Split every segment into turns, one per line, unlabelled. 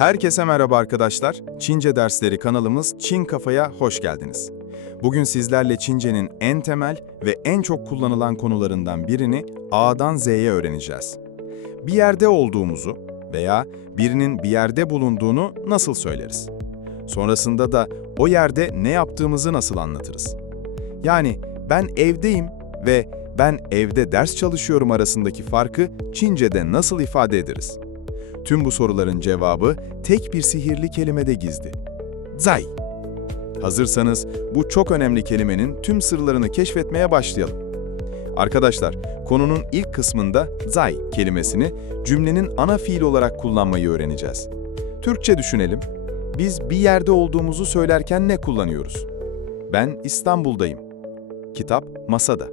Herkese merhaba arkadaşlar. Çince dersleri kanalımız Çin Kafa'ya hoş geldiniz. Bugün sizlerle Çince'nin en temel ve en çok kullanılan konularından birini A'dan Z'ye öğreneceğiz. Bir yerde olduğumuzu veya birinin bir yerde bulunduğunu nasıl söyleriz? Sonrasında da o yerde ne yaptığımızı nasıl anlatırız? Yani ben evdeyim ve ben evde ders çalışıyorum arasındaki farkı Çince'de nasıl ifade ederiz? Tüm bu soruların cevabı tek bir sihirli kelimede gizli. Zay. Hazırsanız bu çok önemli kelimenin tüm sırlarını keşfetmeye başlayalım. Arkadaşlar, konunun ilk kısmında zay kelimesini cümlenin ana fiil olarak kullanmayı öğreneceğiz. Türkçe düşünelim. Biz bir yerde olduğumuzu söylerken ne kullanıyoruz? Ben İstanbul'dayım. Kitap masada.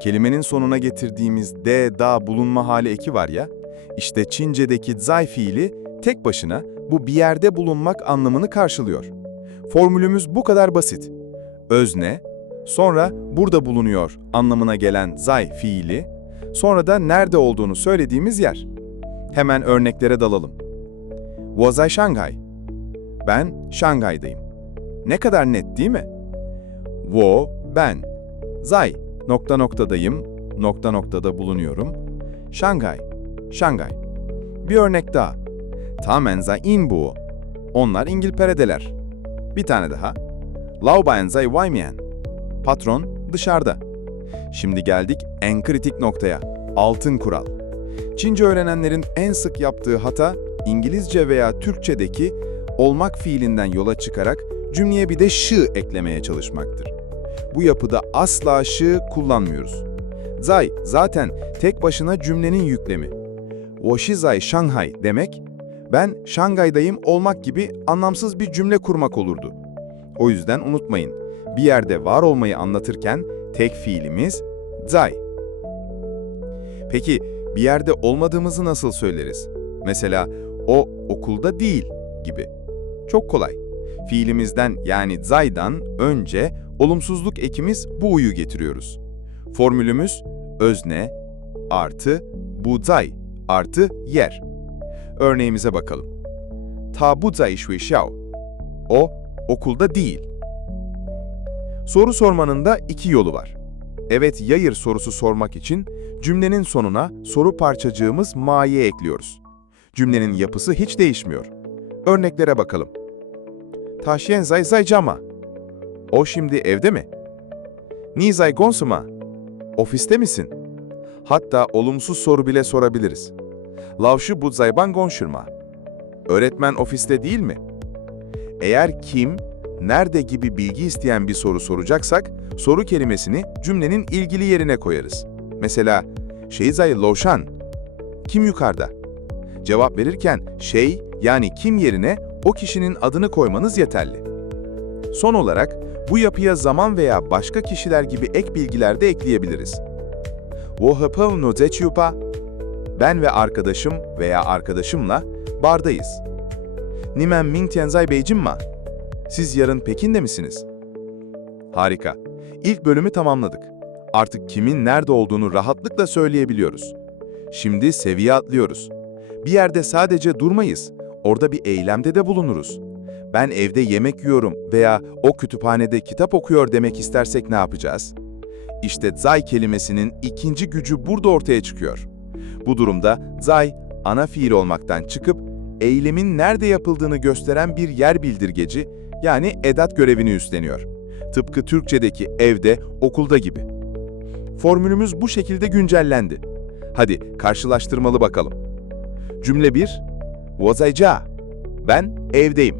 Kelimenin sonuna getirdiğimiz de, da bulunma hali eki var ya, işte Çince'deki zay fiili tek başına bu bir yerde bulunmak anlamını karşılıyor. Formülümüz bu kadar basit. Özne, sonra burada bulunuyor anlamına gelen zay fiili, sonra da nerede olduğunu söylediğimiz yer. Hemen örneklere dalalım. Was I Shanghai? Ben Şangay'dayım. Ne kadar net değil mi? Wo, ben. Zay, nokta noktadayım, nokta noktada bulunuyorum. Şangay, Şangay. Bir örnek daha. Tamamen za inbu. Onlar İngiltere'deler. Bir tane daha. Laubayan zay Waymian. Patron dışarıda. Şimdi geldik en kritik noktaya. Altın kural. Çince öğrenenlerin en sık yaptığı hata İngilizce veya Türkçedeki olmak fiilinden yola çıkarak cümleye bir de şı eklemeye çalışmaktır. Bu yapıda asla şı kullanmıyoruz. Zay zaten tek başına cümlenin yüklemi. Woshizai Shanghai demek, ben Şangay'dayım olmak gibi anlamsız bir cümle kurmak olurdu. O yüzden unutmayın, bir yerde var olmayı anlatırken tek fiilimiz zai. Peki bir yerde olmadığımızı nasıl söyleriz? Mesela o okulda değil gibi. Çok kolay. Fiilimizden yani zaydan önce olumsuzluk ekimiz bu'yu getiriyoruz. Formülümüz özne artı bu'zai artı yer. Örneğimize bakalım. Ta bu zai shui xiao. O okulda değil. Soru sormanın da iki yolu var. Evet yayır sorusu sormak için cümlenin sonuna soru parçacığımız ma'ye ekliyoruz. Cümlenin yapısı hiç değişmiyor. Örneklere bakalım. Ta xian zai zai jama. O şimdi evde mi? Ni zai gonsu ma? Ofiste misin? Hatta olumsuz soru bile sorabiliriz. Lavşı bu zayban gonşurma. Öğretmen ofiste değil mi? Eğer kim, nerede gibi bilgi isteyen bir soru soracaksak, soru kelimesini cümlenin ilgili yerine koyarız. Mesela, şey zay loşan. Kim yukarıda? Cevap verirken şey yani kim yerine o kişinin adını koymanız yeterli. Son olarak bu yapıya zaman veya başka kişiler gibi ek bilgiler de ekleyebiliriz. Wo he peng no zechupa? Ben ve arkadaşım veya arkadaşımla bardayız. Nimen Ming Tianzai Beijing ma? Siz yarın Pekin'de misiniz? Harika. İlk bölümü tamamladık. Artık kimin nerede olduğunu rahatlıkla söyleyebiliyoruz. Şimdi seviye atlıyoruz. Bir yerde sadece durmayız. Orada bir eylemde de bulunuruz. Ben evde yemek yiyorum veya o kütüphanede kitap okuyor demek istersek ne yapacağız? İşte zay kelimesinin ikinci gücü burada ortaya çıkıyor. Bu durumda zay, ana fiil olmaktan çıkıp eylemin nerede yapıldığını gösteren bir yer bildirgeci yani edat görevini üstleniyor. Tıpkı Türkçedeki evde, okulda gibi. Formülümüz bu şekilde güncellendi. Hadi karşılaştırmalı bakalım. Cümle 1. Wazaica. Ben evdeyim.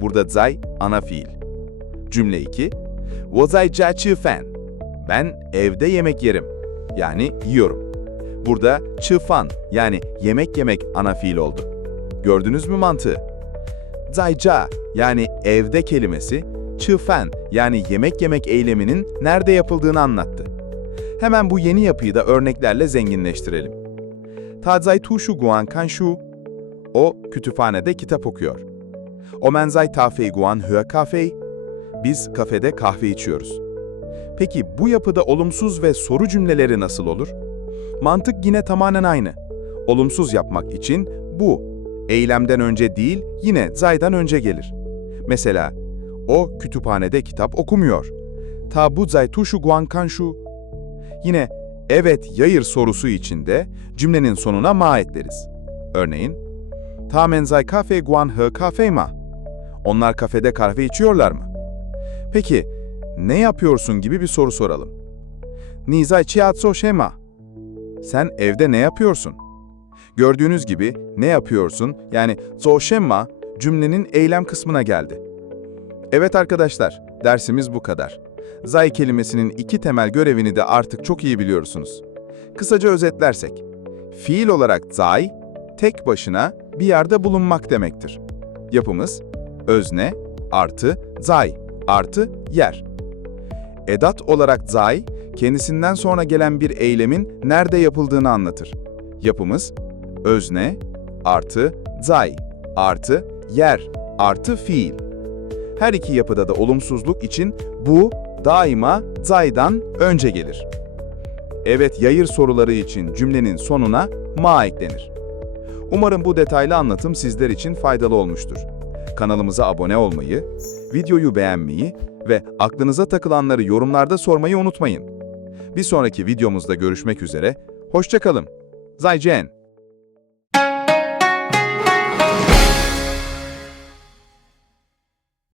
Burada zay ana fiil. Cümle 2. Wazaica fen. Ben evde yemek yerim. Yani yiyorum. Burada çıfan yani yemek yemek ana fiil oldu. Gördünüz mü mantığı? Zayca yani evde kelimesi, çıfen yani yemek yemek eyleminin nerede yapıldığını anlattı. Hemen bu yeni yapıyı da örneklerle zenginleştirelim. Tazay Tuşu Guan Kanshu, o kütüphanede kitap okuyor. Omenzay Tafei Guan Hua Kafei, biz kafede kahve içiyoruz. Peki bu yapıda olumsuz ve soru cümleleri nasıl olur? Mantık yine tamamen aynı. Olumsuz yapmak için bu, eylemden önce değil, yine zaydan önce gelir. Mesela, o kütüphanede kitap okumuyor. Ta bu zay tu şu guan kan şu. Yine, evet yayır sorusu içinde cümlenin sonuna ma ekleriz. Örneğin, Ta men zay kafe guan he kafe ma. Onlar kafede kahve içiyorlar mı? Peki, ne yapıyorsun gibi bir soru soralım. Ni zay chiatso shema. Sen evde ne yapıyorsun? Gördüğünüz gibi ne yapıyorsun yani zoshema cümlenin eylem kısmına geldi. Evet arkadaşlar, dersimiz bu kadar. Zay kelimesinin iki temel görevini de artık çok iyi biliyorsunuz. Kısaca özetlersek, fiil olarak zay, tek başına bir yerde bulunmak demektir. Yapımız, özne, artı, zay, artı, yer. Edat olarak zay, kendisinden sonra gelen bir eylemin nerede yapıldığını anlatır. Yapımız, özne, artı, zay, artı, yer, artı fiil. Her iki yapıda da olumsuzluk için bu daima zaydan önce gelir. Evet yayır soruları için cümlenin sonuna ma eklenir. Umarım bu detaylı anlatım sizler için faydalı olmuştur. Kanalımıza abone olmayı, videoyu beğenmeyi ve aklınıza takılanları yorumlarda sormayı unutmayın. Bir sonraki videomuzda görüşmek üzere, hoşçakalın. Zaycen.